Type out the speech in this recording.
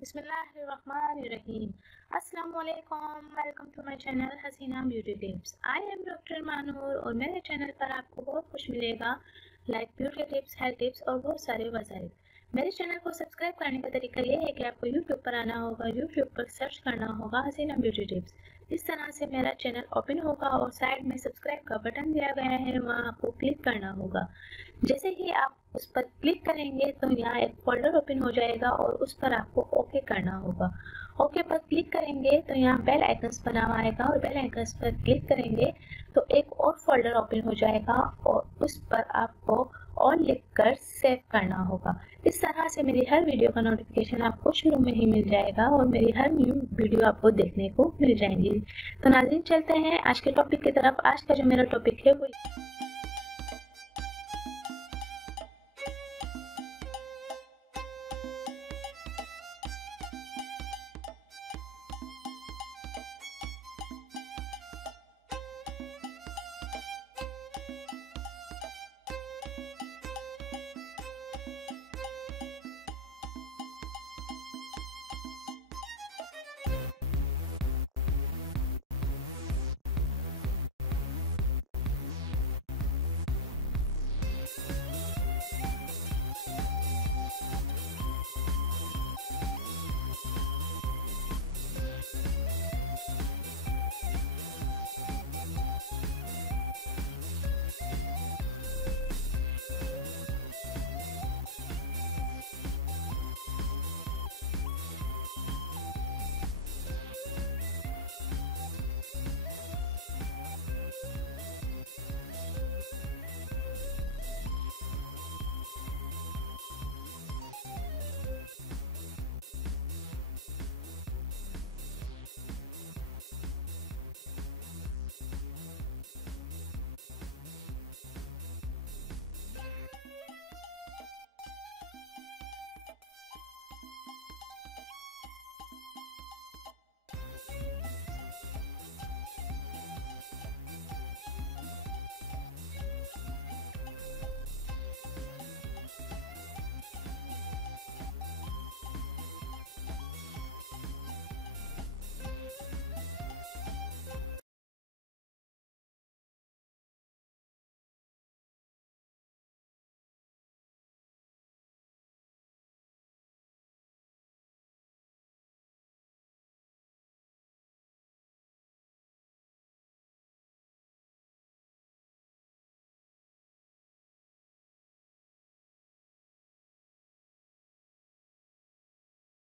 बिस्मिल्लाहिर्रहमानिर्रहीम। अस्सलामुअलैकुम, welcome to my channel Haseena beauty tips. I am doctor Manoor और मेरे चैनल पर आपको बहुत कुछ मिलेगा, like beauty tips, health tips और बहुत सारे वसाइल। मेरे चैनल को सब्सक्राइब करने का तरीका ये है कि आपको यूट्यूब पर आना होगा, यूट्यूब पर सर्च करना होगा हसीना ब्यूटी टिप्स। इस तरह से मेरा चैनल ओपन होगा और साइड में सब्सक्राइब का बटन दिया गया है, वहाँ आपको क्लिक करना होगा। जैसे ही आप उस पर क्लिक करेंगे तो यहाँ एक फोल्डर ओपन हो जाएगा और उस पर आपको ओके करना होगा। ओके पर क्लिक करेंगे तो यहाँ बेल आइकन्स बना हुआ आएगा और बेल आइकन्स पर क्लिक करेंगे तो एक और फोल्डर ओपन हो जाएगा और उस पर आपको ऑल लिखकर सेव करना होगा। इस तरह से मेरी हर वीडियो का नोटिफिकेशन आपको शुरू में ही मिल जाएगा और मेरी हर न्यू वीडियो आपको देखने को मिल जाएंगी। तो नाज़रीन, चलते हैं आज के टॉपिक की तरफ। आज का जो मेरा टॉपिक है वो